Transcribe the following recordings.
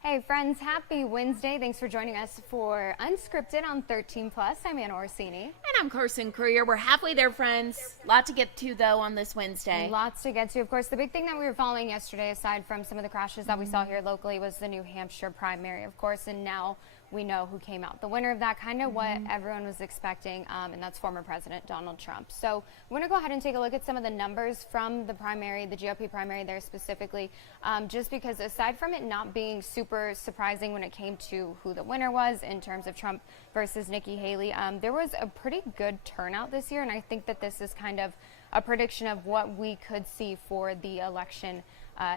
Hey friends, happy Wednesday. Thanks for joining us for Unscripted on 13 Plus. I'm Anna Orsini. And I'm Carson Courier. We're halfway there, friends. Lot to get to, though, on this Wednesday. Lots to get to. Of course, the big thing that we were following yesterday, aside from some of the crashes that we saw here locally, was the New Hampshire primary, of course, and now we know who came out the winner of that, kind of what everyone was expecting, and that's former President Donald Trump. So we're going to go ahead and take a look at some of the numbers from the primary, the GOP primary there specifically, just because aside from it not being super surprising when it came to who the winner was in terms of Trump versus Nikki Haley, there was a pretty good turnout this year, and I think that this is kind of a prediction of what we could see for the election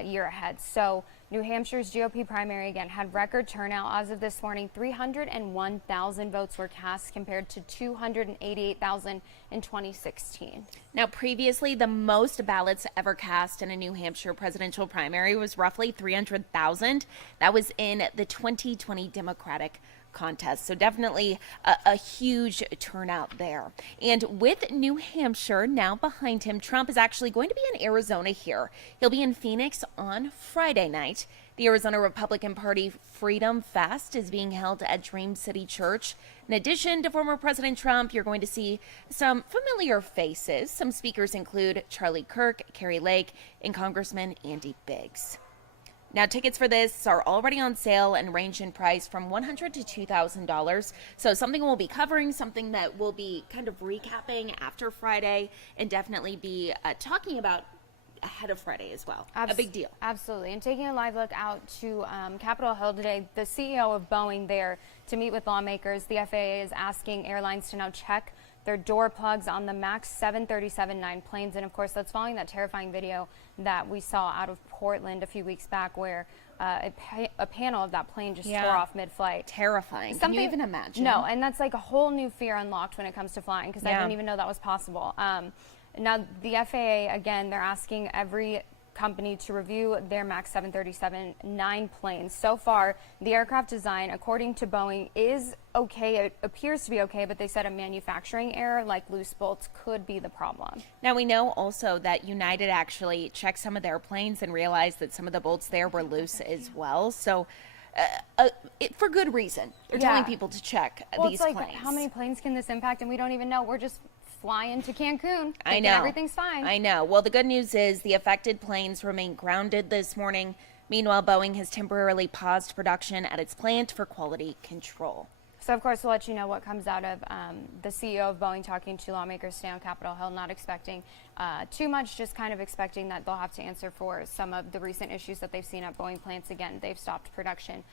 year ahead. So New Hampshire's GOP primary again had record turnout. As of this morning, 301,000 votes were cast compared to 288,000 in 2016. Now, previously, the most ballots ever cast in a New Hampshire presidential primary was roughly 300,000. That was in the 2020 Democratic contest. So definitely a huge turnout there. And with New Hampshire now behind him, Trump is actually going to be in Arizona here. He'll be in Phoenix on Friday night. The Arizona Republican Party Freedom Fest is being held at Dream City Church. In addition to former President Trump, you're going to see some familiar faces. Some speakers include Charlie Kirk, Kari Lake, and Congressman Andy Biggs. Now, tickets for this are already on sale and range in price from $100 to $2,000. So something we'll be covering, something that we'll be kind of recapping after Friday, and definitely be talking about ahead of Friday as well. A big deal. Absolutely. And taking a live look out to Capitol Hill today, the CEO of Boeing there to meet with lawmakers. The FAA is asking airlines to now check their door plugs on the MAX 737-9 planes. And of course, that's following that terrifying video that we saw out of Portland a few weeks back where a panel of that plane just tore off mid-flight. Terrifying. Can you even imagine? No, and that's like a whole new fear unlocked when it comes to flying, because I didn't even know that was possible. Now, the FAA, again, they're asking every company to review their MAX 737-9 planes. So far, the aircraft design, according to Boeing, is okay. It appears to be okay, but they said a manufacturing error like loose bolts could be the problem. Now, we know also that United actually checked some of their planes and realized that some of the bolts there were loose as well. So for good reason. They're telling people to check these it's like, planes. How many planes can this impact? And we don't even know. We're just flying to Cancun. I know. Everything's fine. I know. Well, the good news is the affected planes remain grounded this morning. Meanwhile, Boeing has temporarily paused production at its plant for quality control. So, of course, we'll let you know what comes out of the CEO of Boeing talking to lawmakers today on Capitol Hill, not expecting too much, just kind of expecting that they'll have to answer for some of the recent issues that they've seen at Boeing plants. Again, they've stopped production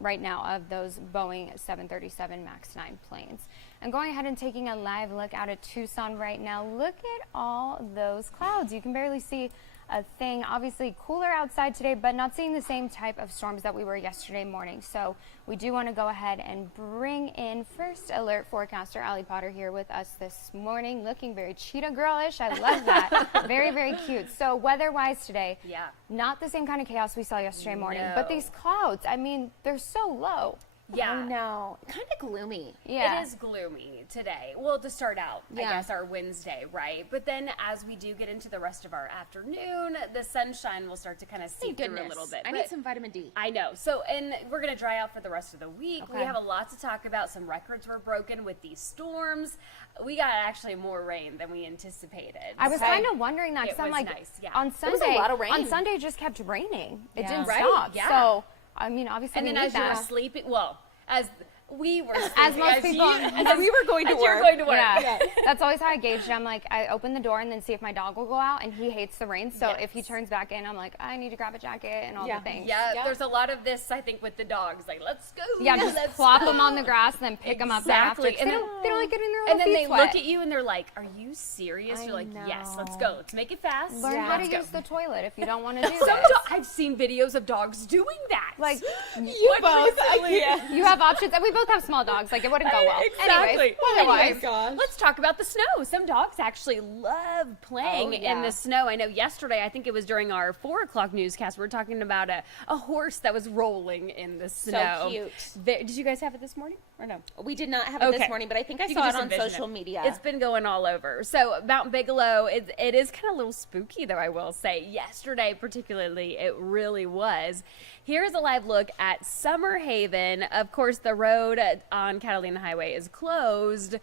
right now of those Boeing 737 MAX 9 planes. And going ahead and taking a live look out at Tucson right now, look at all those clouds. You can barely see a thing. Obviously cooler outside today, but not seeing the same type of storms that we were yesterday morning. So we do want to go ahead and bring in First Alert forecaster Allie Potter here with us this morning, looking very cheetah girlish. I love that. Very, very cute. So weather-wise today, not the same kind of chaos we saw yesterday morning, but these clouds, I mean, they're so low. Yeah. I know. Kind of gloomy. Yeah. It is gloomy today. Well, to start out, I guess, our Wednesday, right? But then as we do get into the rest of our afternoon, the sunshine will start to kind of seep through a little bit. I need some vitamin D. I know. So, and we're going to dry out for the rest of the week. Okay. We have a lot to talk about. Some records were broken with these storms. We got actually more rain than we anticipated. I was kind of wondering that, because I'm like, nice. on Sunday, it was a lot of rain. On Sunday it just kept raining. It didn't Right? stop. Yeah. So, I mean, obviously, and then as you were sleeping, as we were sleeping, as most people, as we were going to work. You were going to work. Yeah. That's always how I gauge it. I'm like, I open the door and then see if my dog will go out, and he hates the rain. So if he turns back in, I'm like, I need to grab a jacket and all the things. Yeah, there's a lot of this, I think, with the dogs. Like, let's go. Yeah, just plop them on the grass and then pick them up after. And they don't like getting their little And then feet they sweat. look at you and they're like, are you serious? You're like, yes, let's go. Let's make it fast. Learn how to use the toilet if you don't want to do this. I've seen videos of dogs doing that. Like, you both. you have options. And we both both have small dogs. Like, it wouldn't go well. Exactly. Anyways, Let's talk about the snow. Some dogs actually love playing in the snow. I know yesterday, I think it was during our 4 o'clock newscast, we were talking about a horse that was rolling in the snow. So cute. Did you guys have it this morning or no? We did not have it this morning, but I think I You saw can it just on envision social it. media. It's been going all over. So Mount Bigelow, it is kind of a little spooky, though, I will say. Yesterday, particularly, it really was. Here's a live look at Summer Haven. Of course, the road on Catalina Highway is closed.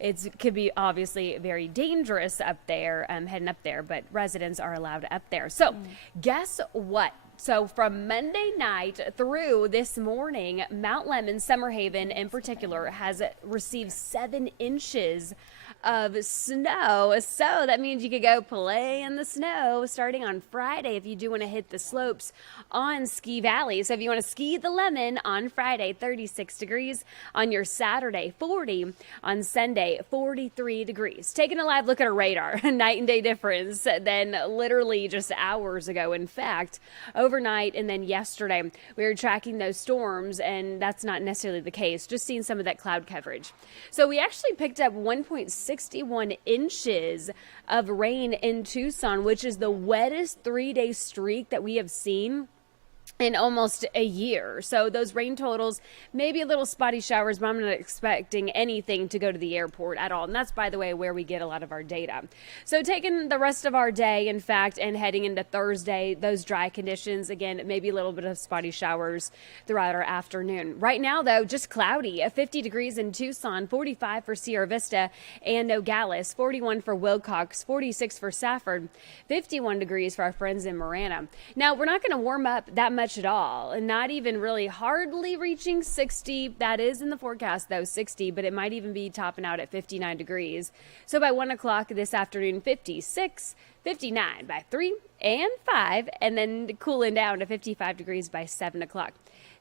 It could be obviously very dangerous up there, heading up there, but residents are allowed up there. So guess what? So from Monday night through this morning, Mount Lemmon, Summer Haven in particular, has received 7 inches of snow. So that means you could go play in the snow starting on Friday if you do want to hit the slopes on Ski Valley. So if you want to ski the Lemon on Friday, 36 degrees. On your Saturday, 40. On Sunday, 43 degrees. Taking a live look at a radar, night and day difference than literally just hours ago. In fact, overnight and then yesterday, we were tracking those storms, and that's not necessarily the case, just seeing some of that cloud coverage. So we actually picked up 1.61 inches of rain in Tucson, which is the wettest 3-day streak that we have seen in almost a year. So those rain totals, maybe a little spotty showers, but I'm not expecting anything to go to the airport at all. And that's, by the way, where we get a lot of our data. So taking the rest of our day, in fact, and heading into Thursday, those dry conditions, again, maybe a little bit of spotty showers throughout our afternoon. Right now, though, just cloudy. 50 degrees in Tucson, 45 for Sierra Vista and Nogales, 41 for Wilcox, 46 for Safford, 51 degrees for our friends in Marana. Now, we're not going to warm up that much at all, and not even really hardly reaching 60. That is in the forecast, though, 60, but it might even be topping out at 59 degrees. So by 1 o'clock this afternoon, 56, 59 by 3 and 5, and then cooling down to 55 degrees by 7 o'clock.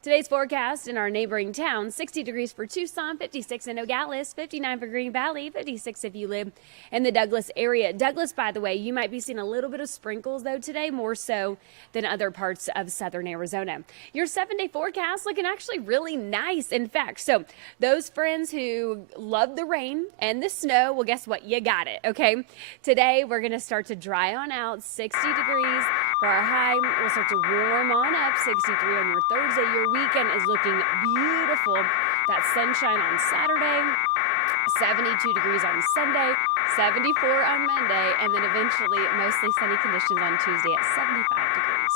Today's forecast in our neighboring towns, 60 degrees for Tucson, 56 in Nogales, 59 for Green Valley, 56 if you live in the Douglas area. Douglas, by the way, you might be seeing a little bit of sprinkles, though, today, more so than other parts of southern Arizona. Your 7-day forecast looking actually really nice, in fact. So those friends who love the rain and the snow, well, guess what? You got it, okay? Today, we're going to start to dry on out, 60 degrees for our high. We'll start to warm on up, 63 on your Thursday. Your weekend is looking beautiful. That sunshine on Saturday, 72 degrees on Sunday, 74 on Monday, and then eventually mostly sunny conditions on Tuesday at 75 degrees.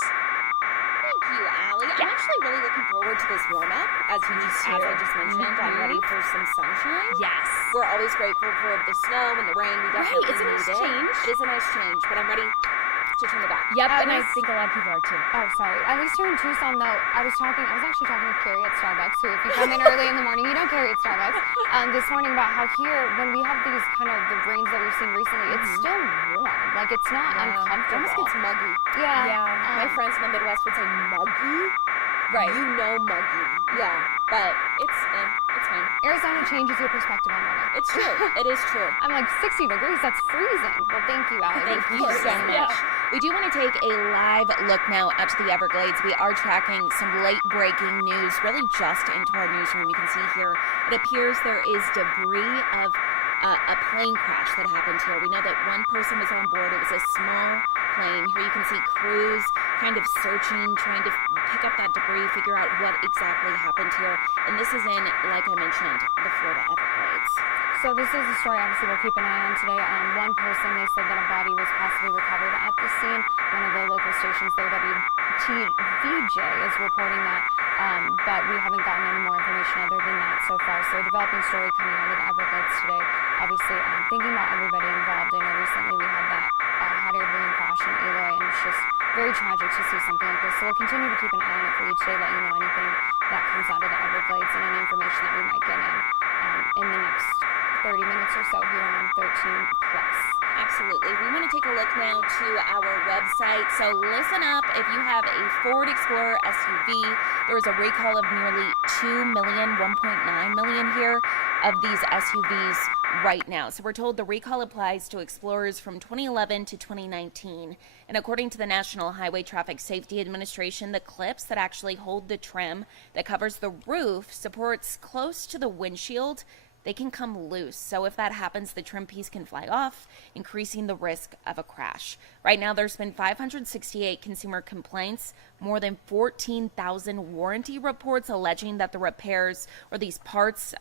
Thank you, Allie. I'm actually really looking forward to this warm-up. As I just mentioned, I'm ready for some sunshine. Yes. We're always grateful for the snow and the rain. We definitely it's a nice need it. change. It is a nice change, but I'm ready to turn it back. Yep, and I think a lot of people are too. Oh, sorry. At least here in Tucson, though, I was actually talking with Carrie at Starbucks, who, if you come in early in the morning, you know Carrie at Starbucks, this morning about how here, when we have these kind of the rains that we've seen recently, it's still warm. Like, it's not It uncomfortable. almost gets muggy. Yeah. My friends in the Midwest would say muggy. Right. You know muggy. Yeah, but it's fine. Arizona changes your perspective on weather. It's true. It is true. I'm like, 60 degrees, that's freezing. Well, thank you, Allie. Thank you so much. We do want to take a live look now out to the Everglades. We are tracking some late breaking news, really just into our newsroom. You can see here, it appears there is debris of a plane crash that happened here. We know that one person was on board. It was a small plane. Here you can see crews kind of searching, trying to pick up that debris, figure out what exactly happened here. And this is in, like I mentioned, the Florida Everglades. So this is a story, obviously, we'll keep an eye on today. One person, they said that a body was possibly recovered at the scene. One of the local stations there, WTVJ, is reporting that, but we haven't gotten any more information other than that so far. So a developing story coming out of the Everglades today. Obviously, thinking about everybody involved. I know recently we had that hot air balloon crash in Eloy, and it's just very tragic to see something like this. So we'll continue to keep an eye on it for you today, let you know anything that comes out of the Everglades and any information that we might get in the next 30 minutes or so here on 13 Plus. Absolutely. We want to take a look now to our website. So listen up. If you have a Ford Explorer SUV, there was a recall of nearly 2 million, 1.9 million here of these SUVs right now. So we're told the recall applies to Explorers from 2011 to 2019. And according to the National Highway Traffic Safety Administration, the clips that actually hold the trim that covers the roof supports close to the windshield. They can come loose. So if that happens, the trim piece can fly off, increasing the risk of a crash. Right now, there's been 568 consumer complaints, more than 14,000 warranty reports alleging that the repairs or these parts,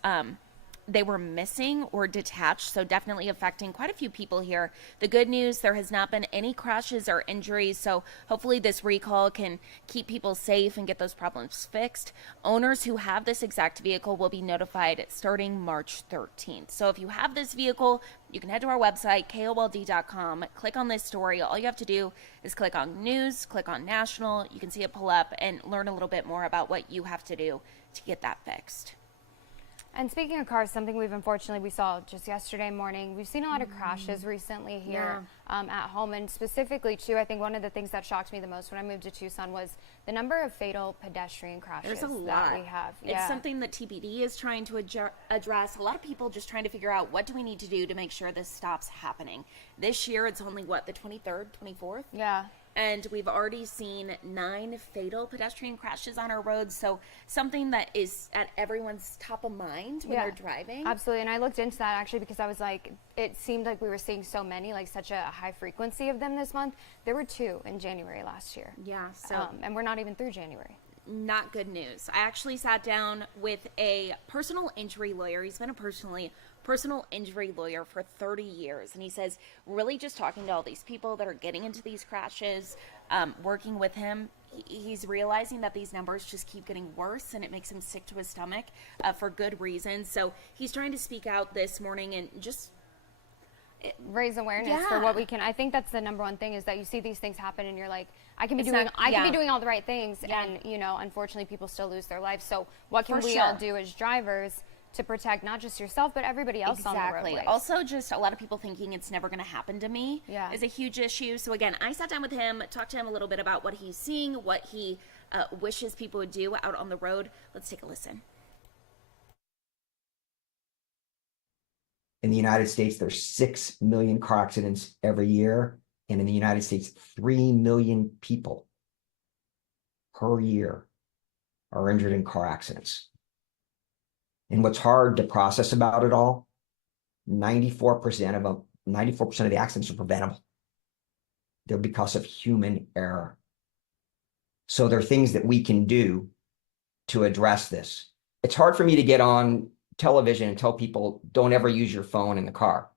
they were missing or detached, so definitely affecting quite a few people here. The good news, there has not been any crashes or injuries, so hopefully this recall can keep people safe and get those problems fixed. Owners who have this exact vehicle will be notified starting March 13th. So if you have this vehicle, you can head to our website, KOLD.com, click on this story. All you have to do is click on news, click on national. You can see it pull up and learn a little bit more about what you have to do to get that fixed. And speaking of cars, something we saw just yesterday morning, we've seen a lot of crashes recently here at home. And specifically, too, I think one of the things that shocked me the most when I moved to Tucson was the number of fatal pedestrian crashes There's a lot. that we have. It's something that TBD is trying to address. A lot of people just trying to figure out what do we need to do to make sure this stops happening. This year, it's only, the 23rd, 24th? Yeah. And we've already seen 9 fatal pedestrian crashes on our roads. So something that is at everyone's top of mind when they're driving. Absolutely. And I looked into that actually because I was like, it seemed like we were seeing so many, like such a high frequency of them this month. There were 2 in January last year. Yeah. So and we're not even through January. Not good news. I actually sat down with a personal injury lawyer. He's been a personal injury lawyer for 30 years. And he says, really just talking to all these people that are getting into these crashes, working with him, he's realizing that these numbers just keep getting worse and it makes him sick to his stomach for good reasons. So he's trying to speak out this morning and just raise awareness for what we can. I think that's the number one thing is that you see these things happen and you're like, I can be doing all the right things. And, unfortunately people still lose their lives. So what can we all do as drivers to protect not just yourself, but everybody else on the roadways? Also, just a lot of people thinking it's never going to happen to me is a huge issue. So again, I sat down with him, talked to him a little bit about what he's seeing, what he wishes people would do out on the road. Let's take a listen. In the United States, there's 6 million car accidents every year. And in the United States, 3 million people per year are injured in car accidents. And what's hard to process about it all, 94% of the accidents are preventable. They're because of human error. So there are things that we can do to address this. It's hard for me to get on television and tell people don't ever use your phone in the car.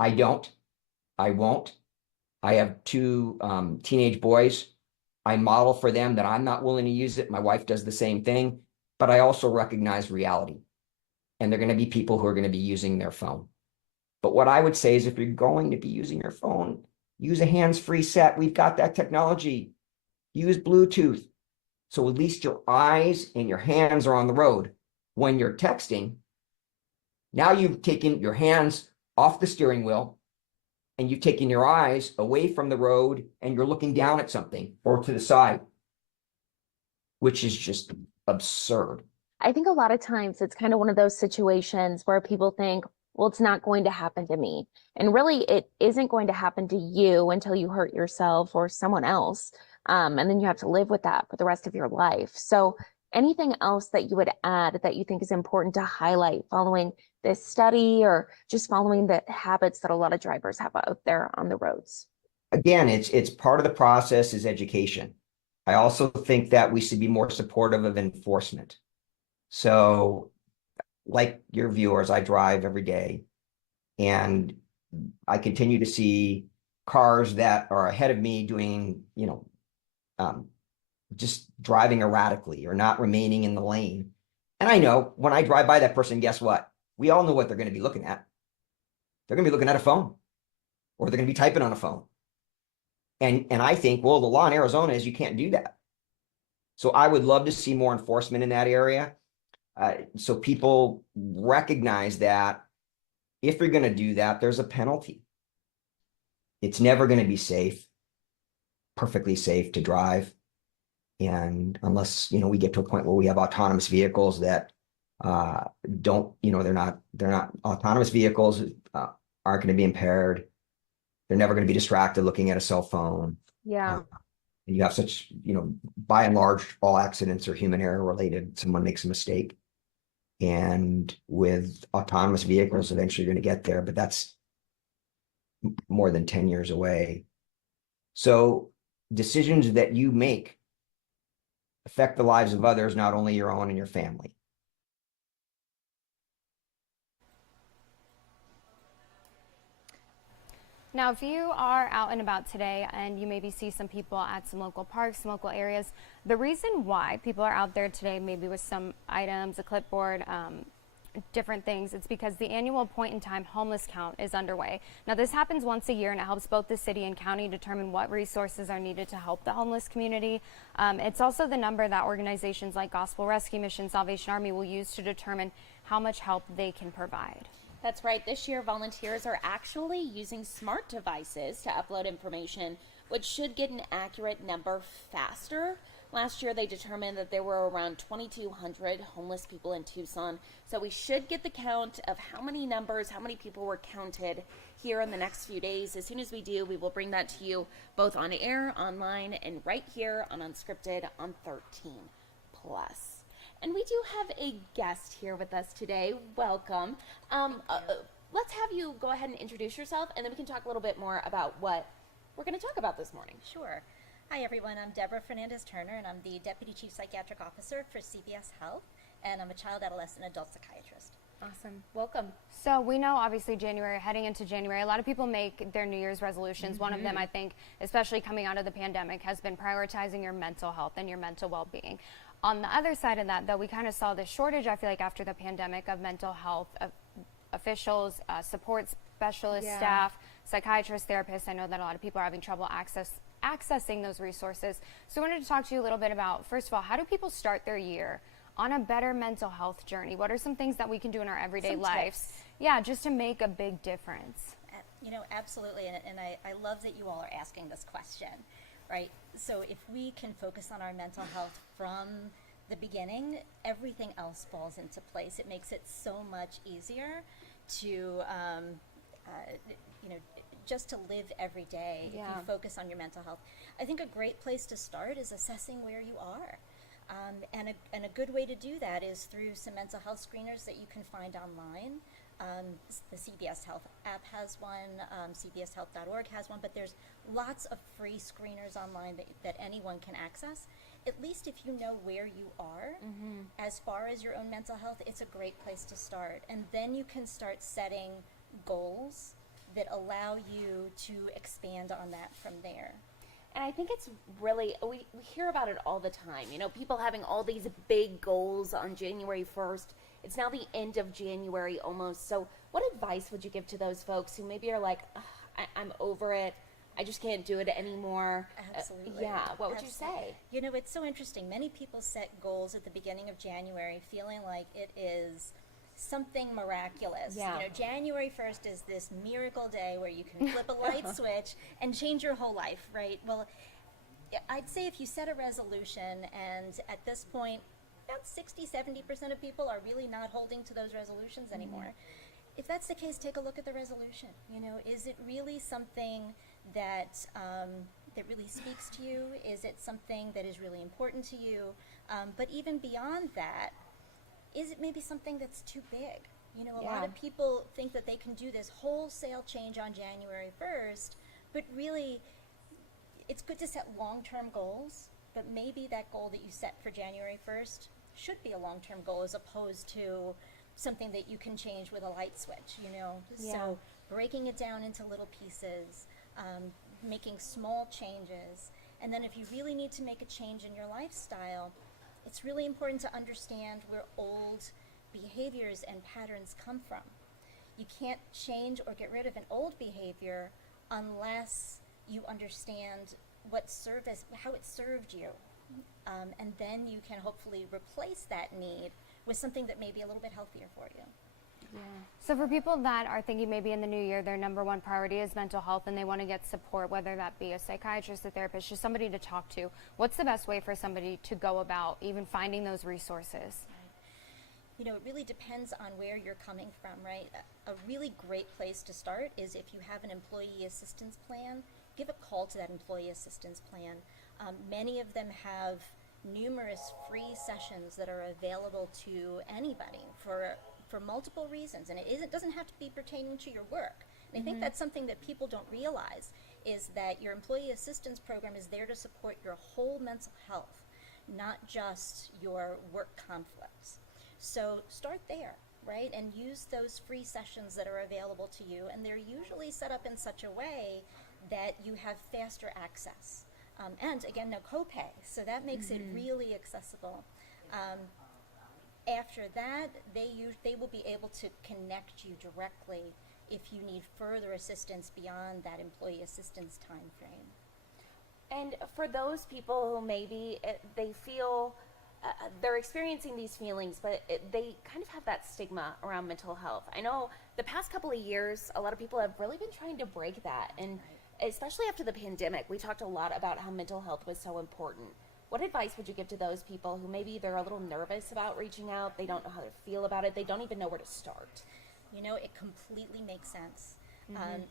I don't. I won't. I have 2 teenage boys. I model for them that I'm not willing to use it. My wife does the same thing, but I also recognize reality. And there are going to be people who are going to be using their phone. But what I would say is if you're going to be using your phone, use a hands-free set. We've got that technology. Use Bluetooth. So at least your eyes and your hands are on the road. When you're texting, now you've taken your hands off the steering wheel and you've taken your eyes away from the road and you're looking down at something or to the side, which is just absurd. I think a lot of times it's kind of one of those situations where people think, well, it's not going to happen to me. And really, it isn't going to happen to you until you hurt yourself or someone else. And then you have to live with that for the rest of your life. So anything else that you would add that you think is important to highlight following this study or just following the habits that a lot of drivers have out there on the roads? Again, it's part of the process is education. I also think that we should be more supportive of enforcement. So like your viewers, I drive every day and I continue to see cars that are ahead of me doing, just driving erratically or not remaining in the lane. And I know when I drive by that person, guess what? We all know what they're going to be looking at. They're going to be looking at a phone or they're going to be typing on a phone. And I think, well, the law in Arizona is you can't do that. So I would love to see more enforcement in that area. So people recognize that if you're going to do that, there's a penalty. It's never going to be safe, perfectly safe to drive. And unless, we get to a point where we have autonomous vehicles that don't, they're not autonomous vehicles, aren't going to be impaired. They're never going to be distracted looking at a cell phone. Yeah. And you have such, by and large, all accidents are human error related. Someone makes a mistake. And with autonomous vehicles, eventually you're going to get there, but that's more than 10 years away. So decisions that you make affect the lives of others, not only your own and your family. Now, if you are out and about today and you maybe see some people at some local parks, some local areas, the reason why people are out there today, maybe with some items, a clipboard, different things, it's because the annual point in time homeless count is underway. Now, this happens once a year and it helps both the city and county determine what resources are needed to help the homeless community. It's also the number that organizations like Gospel Rescue Mission, Salvation Army will use to determine how much help they can provide. That's right. This year, volunteers are actually using smart devices to upload information, which should get an accurate number faster. Last year, they determined that there were around 2,200 homeless people in Tucson. So we should get the count of how many people were counted here in the next few days. As soon as we do, we will bring that to you both on air, online, and right here on Unscripted on 13 Plus. And we do have a guest here with us today. Welcome. Let's have you go ahead and introduce yourself, and then we can talk a little bit more about what we're going to talk about this morning. Sure. Hi, everyone. I'm Deborah Fernandez-Turner, and I'm the Deputy Chief Psychiatric Officer for CVS Health, and I'm a child, adolescent, adult psychiatrist. Awesome. Welcome. So we know, obviously, heading into January, a lot of people make their New Year's resolutions. Mm-hmm. One of them, I think, especially coming out of the pandemic, has been prioritizing your mental health and your mental well-being. On the other side of that, though, we kind of saw this shortage, I feel like, after the pandemic of mental health officials, support specialists, staff, psychiatrists, therapists. I know that a lot of people are having trouble accessing those resources. So I wanted to talk to you a little bit about, first of all, how do people start their year on a better mental health journey? What are some things that we can do in our everyday lives? Yeah, just to make a big difference. Absolutely. And I love that you all are asking this question, right? So if we can focus on our mental health from the beginning, everything else falls into place. It makes it so much easier to, just to live every day if you focus on your mental health. I think a great place to start is assessing where you are. And a good way to do that is through some mental health screeners that you can find online. The CVS Health app has one, cvshealth.org has one, but there's lots of free screeners online that anyone can access. At least if you know where you are, as far as your own mental health, it's a great place to start. And then you can start setting goals that allow you to expand on that from there. And I think it's really, we hear about it all the time. People having all these big goals on January 1st. It's now the end of January almost. So what advice would you give to those folks who maybe are like, I'm over it, I just can't do it anymore? Absolutely. What would you say? It's so interesting. Many people set goals at the beginning of January feeling like it is something miraculous. January 1st is this miracle day where you can flip a light switch and change your whole life, right? Well, I'd say if you set a resolution, and at this point, about 60-70% of people are really not holding to those resolutions anymore. If that's the case, take a look at the resolution. Is it really something that that really speaks to you? Is it something that is really important to you? But even beyond that, is it maybe something that's too big? A lot of people think that they can do this wholesale change on January 1st, but really, it's good to set long-term goals, but maybe that goal that you set for January 1st should be a long-term goal as opposed to something that you can change with a light switch, So breaking it down into little pieces, making small changes, and then if you really need to make a change in your lifestyle, it's really important to understand where old behaviors and patterns come from. You can't change or get rid of an old behavior unless you understand how it served you. And then you can hopefully replace that need with something that may be a little bit healthier for you. So for people that are thinking maybe in the new year their number one priority is mental health and they want to get support, whether that be a psychiatrist, a therapist, just somebody to talk to, what's the best way for somebody to go about even finding those resources? it really depends on where you're coming from, right? A really great place to start is if you have an employee assistance plan, give a call to that employee assistance plan. Many of them have numerous free sessions that are available to anybody for multiple reasons, and it doesn't have to be pertaining to your work. And I think that's something that people don't realize, is that your employee assistance program is there to support your whole mental health, not just your work conflicts. So start there, right? And use those free sessions that are available to you, and they're usually set up in such a way that you have faster access. And again, no copay, so that makes it really accessible. After that, they will be able to connect you directly if you need further assistance beyond that employee assistance time frame. And for those people who maybe they feel they're experiencing these feelings, but they kind of have that stigma around mental health. I know the past couple of years, a lot of people have really been trying to break that. And especially after the pandemic, we talked a lot about how mental health was so important. What advice would you give to those people who maybe they're a little nervous about reaching out, they don't know how to feel about it, they don't even know where to start? It completely makes sense.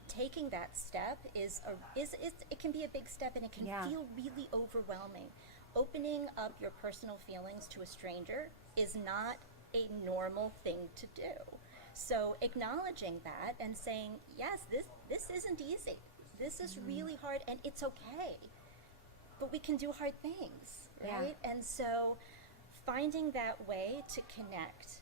Taking that step it can be a big step, and it can feel really overwhelming. Opening up your personal feelings to a stranger is not a normal thing to do. So acknowledging that and saying, yes, this isn't easy. This is really hard, and it's okay. But we can do hard things, right? And so finding that way to connect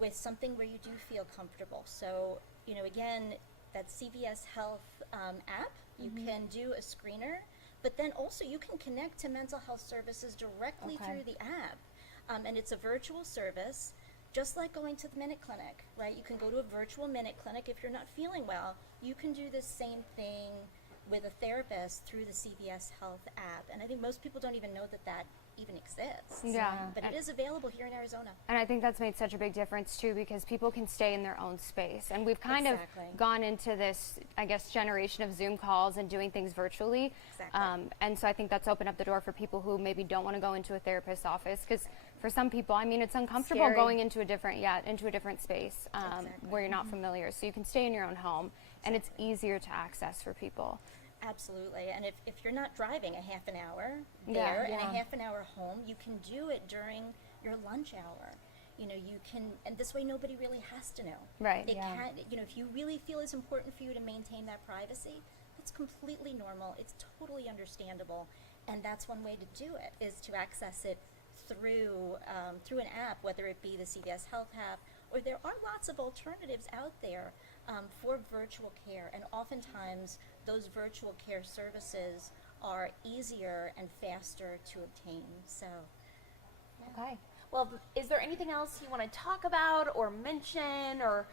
with something where you do feel comfortable. So, again, that CVS Health app, you can do a screener, but then also you can connect to mental health services directly through the app. And it's a virtual service, just like going to the Minute Clinic, right? You can go to a virtual Minute Clinic if you're not feeling well. You can do the same thing with a therapist through the CVS Health app. And I think most people don't even know that even exists. Yeah. But it is available here in Arizona. And I think that's made such a big difference too, because people can stay in their own space. And we've kind Exactly. of gone into this, I guess, generation of Zoom calls and doing things virtually. Exactly. And so I think that's opened up the door for people who maybe don't want to go into a therapist's office, because for some people, I mean, it's uncomfortable Scary. going into a different space Exactly. where you're not familiar. So you can stay in your own home, and it's easier to access for people. Absolutely. And if you're not driving a half an hour there and a half an hour home, you can do it during your lunch hour. You can, and this way nobody really has to know. Right. It can, if you really feel it's important for you to maintain that privacy, that's completely normal. It's totally understandable. And that's one way to do it, is to access it through an app, whether it be the CVS Health app, or there are lots of alternatives out there for virtual care. And oftentimes those virtual care services are easier and faster to obtain. So, Okay. Well, is there anything else you want to talk about or mention, or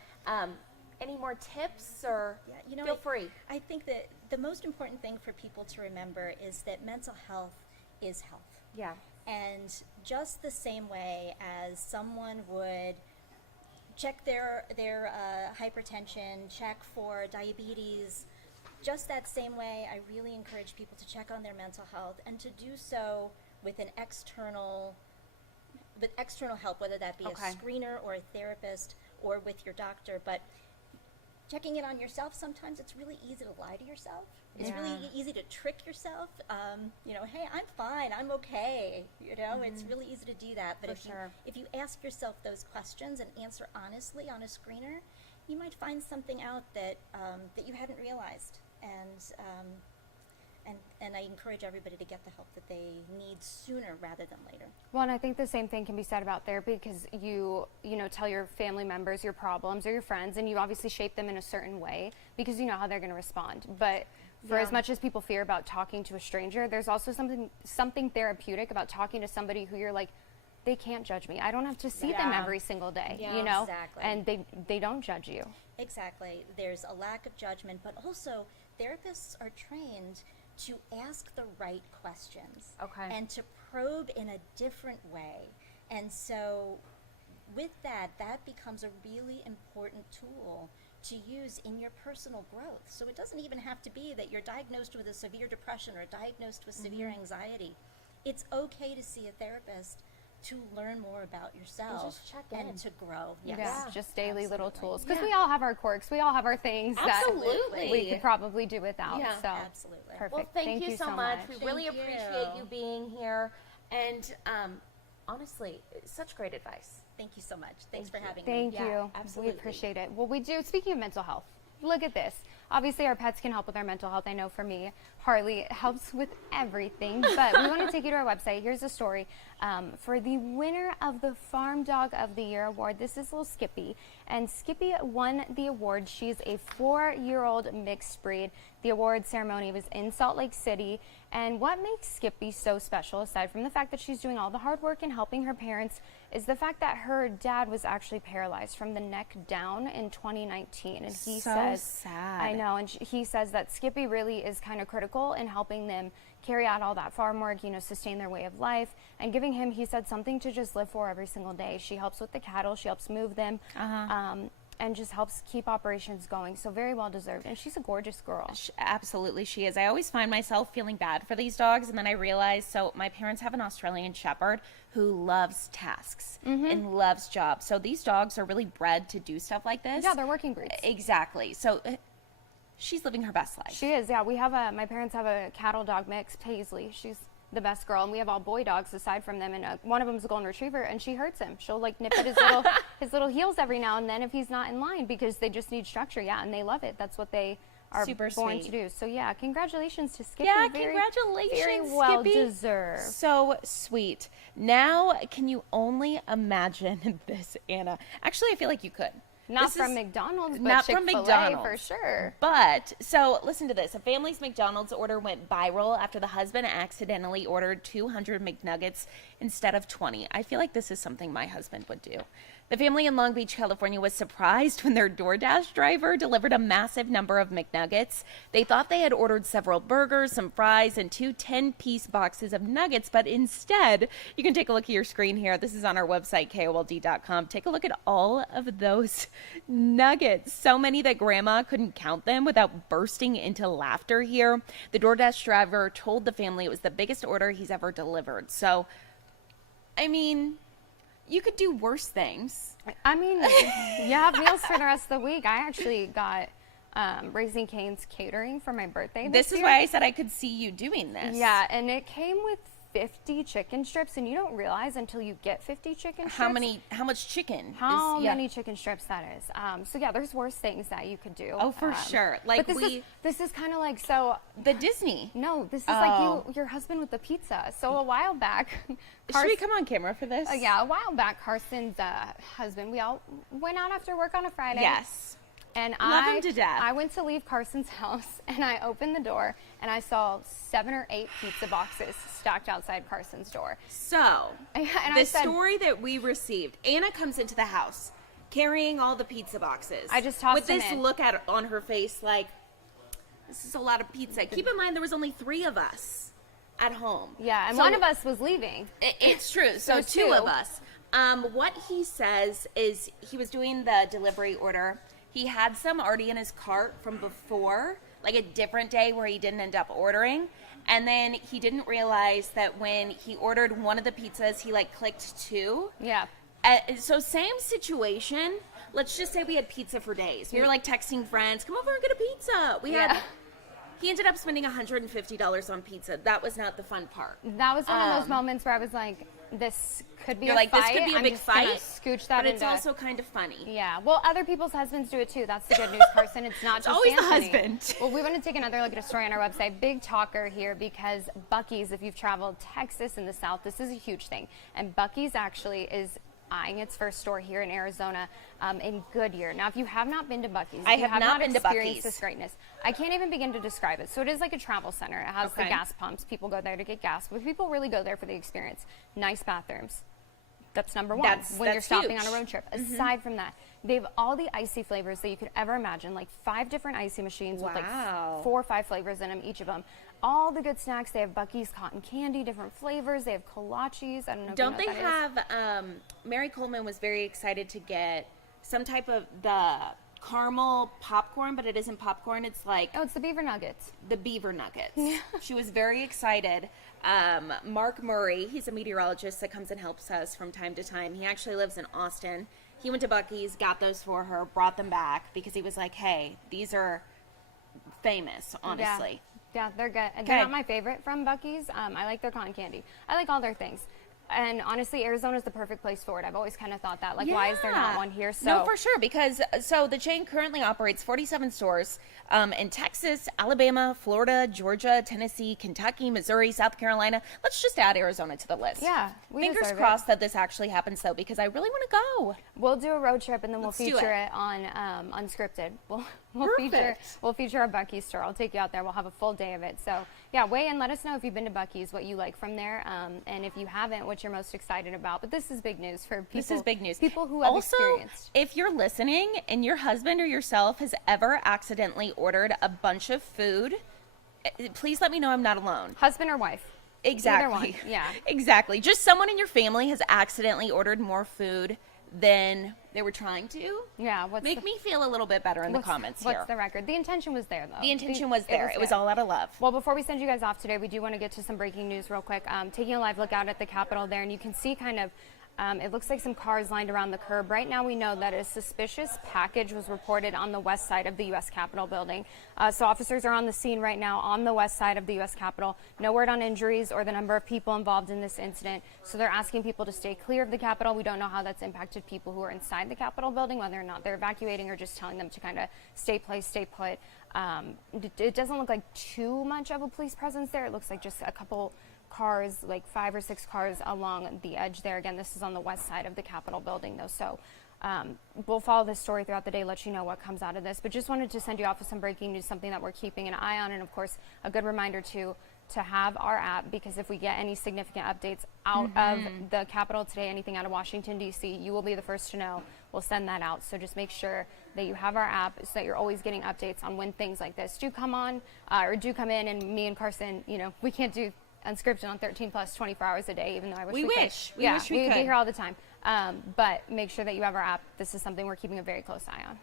any more tips, or feel free? I think that the most important thing for people to remember is that mental health is health. Yeah. And just the same way as someone would check their hypertension, check for diabetes, just that same way, I really encourage people to check on their mental health, and to do so with external help, whether that be a screener or a therapist or with your doctor. But checking in on yourself, sometimes it's really easy to lie to yourself. It's really easy to trick yourself. Hey, I'm fine, I'm okay. It's really easy to do that. But if you ask yourself those questions and answer honestly on a screener, you might find something out that you hadn't realized. And I encourage everybody to get the help that they need sooner rather than later. Well, and I think the same thing can be said about therapy, because you tell your family members your problems or your friends, and you obviously shape them in a certain way because you know how they're going to respond. But for as much as people fear about talking to a stranger, there's also something therapeutic about talking to somebody who you're like, they can't judge me. I don't have to see them every single day, Exactly. And they don't judge you. Exactly. There's a lack of judgment, but also therapists are trained to ask the right questions and to probe in a different way. And so with that becomes a really important tool to use in your personal growth. So it doesn't even have to be that you're diagnosed with a severe depression or diagnosed with severe anxiety. It's okay to see a therapist to learn more about yourself just check in. and to grow. Yeah, just daily little absolutely. tools. Because we all have our quirks. We all have our things Absolutely. that we could probably do without. Yeah. So Absolutely. perfect. Well, thank you so much. We really Thank appreciate you. you being here. And honestly, such great advice. Thank you so much. Thanks for having me. Thank Yeah, you. absolutely. We appreciate it. Well, we do. Speaking of mental health, look at this. Obviously, our pets can help with our mental health. I know for me, Harley helps with everything. But we want to take you to our website. Here's a story for the winner of the Farm Dog of the Year award. This is little Skippy. And Skippy won the award. She's a 4-year-old mixed breed. The award ceremony was in Salt Lake City. And what makes Skippy so special, aside from the fact that she's doing all the hard work and helping her parents, is the fact that her dad was actually paralyzed from the neck down in 2019. And he So says, sad. I know, and he says that Skippy really is kind of critical in helping them carry out all that farm work, you know, sustain their way of life, and giving him, he said, something to just live for every single day. She helps with the cattle, she helps move them, and just helps keep operations going. So very well deserved. And she's a gorgeous girl. Absolutely, she is. I always find myself feeling bad for these dogs, and then I realize, so my parents have an Australian Shepherd who loves tasks and loves jobs. So these dogs are really bred to do stuff like this. Yeah, they're working breeds. Exactly. So she's living her best life. She is, yeah. We have my parents have a cattle dog mix, Paisley. She's the best girl, and we have all boy dogs aside from them, and one of them's a golden retriever, and she hurts him. She'll like nip at his little heels every now and then if he's not in line, because they just need structure, yeah, and they love it. That's what they are Super born sweet. to do. So yeah, congratulations to Skippy. Yeah, very, congratulations, very well Skippy. deserved. So sweet. Now, can you only imagine this, Anna? Actually, I feel like you could. Not This from is- McDonald's, but not from Chick-fil-A McDonald's. for sure. But, so listen to this. A family's McDonald's order went viral after the husband accidentally ordered 200 McNuggets instead of 20. I feel like this is something my husband would do. The family in Long Beach, California was surprised when their DoorDash driver delivered a massive number of McNuggets. They thought they had ordered several burgers, some fries, and 2 10-piece boxes of nuggets, but instead, you can take a look at your screen here. This is on our website, KOLD.com. Take a look at all of those nuggets. So many that Grandma couldn't count them without bursting into laughter here. The DoorDash driver told the family it was the biggest order he's ever delivered. So, I mean, you could do worse things. I mean, you have meals for the rest of the week. I actually got Raising Cane's catering for my birthday This is year. why I said I could see you doing this. Yeah, and it came with 50 chicken strips, and you don't realize until you get 50 chicken strips How much chicken? how is, yeah. many chicken strips that is. So yeah, there's worse things that you could do. Oh, for sure. Like but this is kind of like, so the Disney. no, this is Oh. like your husband with the pizza. So a while back, Should we come on camera for this? yeah, a while back, Carson's husband, we all went out after work on a Friday. Yes. And Love him to death. I went to leave Carson's house, and I opened the door, and I saw 7 or 8 pizza boxes stacked outside Carson's door. So, And the I said, story that we received, Anna comes into the house carrying all the pizza boxes. I just tossed with them this in. look on her face like, this is a lot of pizza. Keep in mind there was only 3 of us at home. yeah, and So- one of us was leaving. It's true. So There's 2 two. of us. What he says is he was doing the delivery order. He had some already in his cart from before, like a different day where he didn't end up ordering. And then he didn't realize that when he ordered one of the pizzas, he like clicked 2. Yeah. So same situation. Let's just say we had pizza for days. We were like texting friends, come over and get a pizza. Yeah. He ended up spending $150 on pizza. That was not the fun part. That was one of those moments where I was like, this could be You're a like, fight. this could be a I'm big just gonna fight, scooch that but it's into also kind of funny. Yeah, well, other people's husbands do it too. That's the good news, Carson. It's not just always the Anthony. husband. Well, we want to take another look at a story on our website. Big talker here because Buc-ee's, if you've traveled Texas and the South, this is a huge thing. And Buc-ee's actually is eyeing its first store here in Arizona in Goodyear. Now, if you have not been to Buc-ee's, I if you have not been to experienced Buc-ee's. this greatness, I can't even begin to describe it. So it is like a travel center. It has the Okay. gas pumps. People go there to get gas, but people really go there for the experience. Nice bathrooms. That's number one when you're stopping huge. on a road trip. Aside from that, they have all the icy flavors that you could ever imagine, like 5 different icy machines with like Wow. 4 or 5 flavors in them, each of them. All the good snacks. They have Buc-ee's cotton candy, different flavors. They have kolaches. I don't know. Don't if they you know what that is. have, Mary Coleman was very excited to get some type of the caramel popcorn, but it isn't popcorn. It's like Oh, it's the beaver nuggets. the beaver nuggets. She was very excited. Mark Murray, he's a meteorologist that comes and helps us from time to time. He actually lives in Austin. He went to Buc-ee's, got those for her, brought them back because he was like, hey, these are famous, honestly. Yeah, they're good. They're not my favorite from Buc-ee's. I like their cotton candy. I like all their things. And honestly, Arizona's the perfect place for it. I've always kind of thought that. Like, why is there not one here? So No, for sure, because the chain currently operates 47 stores in Texas, Alabama, Florida, Georgia, Tennessee, Kentucky, Missouri, South Carolina. Let's just add Arizona to the list. Yeah, we Fingers deserve crossed that this actually happens, though, because I really want to go. We'll do a road trip and then Let's we'll do feature it. it on Unscripted. We'll Perfect. feature our Buc-ee's store. I'll take you out there. We'll have a full day of it. So yeah, weigh in. Let us know if you've been to Buc-ee's, what you like from there, and if you haven't, what you're most excited about. But this is big news for people. This is big news. People who have also, experienced. if you're listening and your husband or yourself has ever accidentally ordered a bunch of food, please let me know I'm not alone. Husband or wife. Exactly. Either one. Yeah. Exactly. Just someone in your family has accidentally ordered more food than they were trying to. Yeah. Make me feel a little bit better in the comments here. What's the record? The intention was there, though. The intention was there. It was all out of love. Well, before we send you guys off today, we do want to get to some breaking news real quick. Taking a live look out at the Capitol there, and you can see kind of it looks like some cars lined around the curb. Right now, we know that a suspicious package was reported on the west side of the U.S. Capitol building. So officers are on the scene right now on the west side of the U.S. Capitol. No word on injuries or the number of people involved in this incident. So they're asking people to stay clear of the Capitol. We don't know how that's impacted people who are inside the Capitol building, whether or not they're evacuating or just telling them to kind of stay placed, stay put. It doesn't look like too much of a police presence there. It looks like just a couple cars, like 5 or 6 cars along the edge there. Again, this is on the west side of the Capitol building, though. So we'll follow this story throughout the day, let you know what comes out of this. But just wanted to send you off with some breaking news, something that we're keeping an eye on, and of course, a good reminder to have our app, because if we get any significant updates out of the Capitol today, anything out of Washington, D.C., you will be the first to know. We'll send that out. So just make sure that you have our app so that you're always getting updates on when things like this do come on or do come in. And me and Carson, we can't do Unscripted on 13 plus 24 hours a day, even though I wish we could. We wish we would could be here all the time. But make sure that you have our app. This is something we're keeping a very close eye on.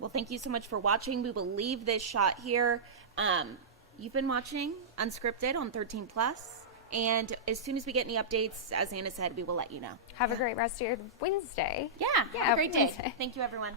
Well, thank you so much for watching. We will leave this shot here. You've been watching Unscripted on 13 plus, and as soon as we get any updates, as Anna said, we will let you know. Have a great rest of your Wednesday. Have a great day. Wednesday. Thank you, everyone.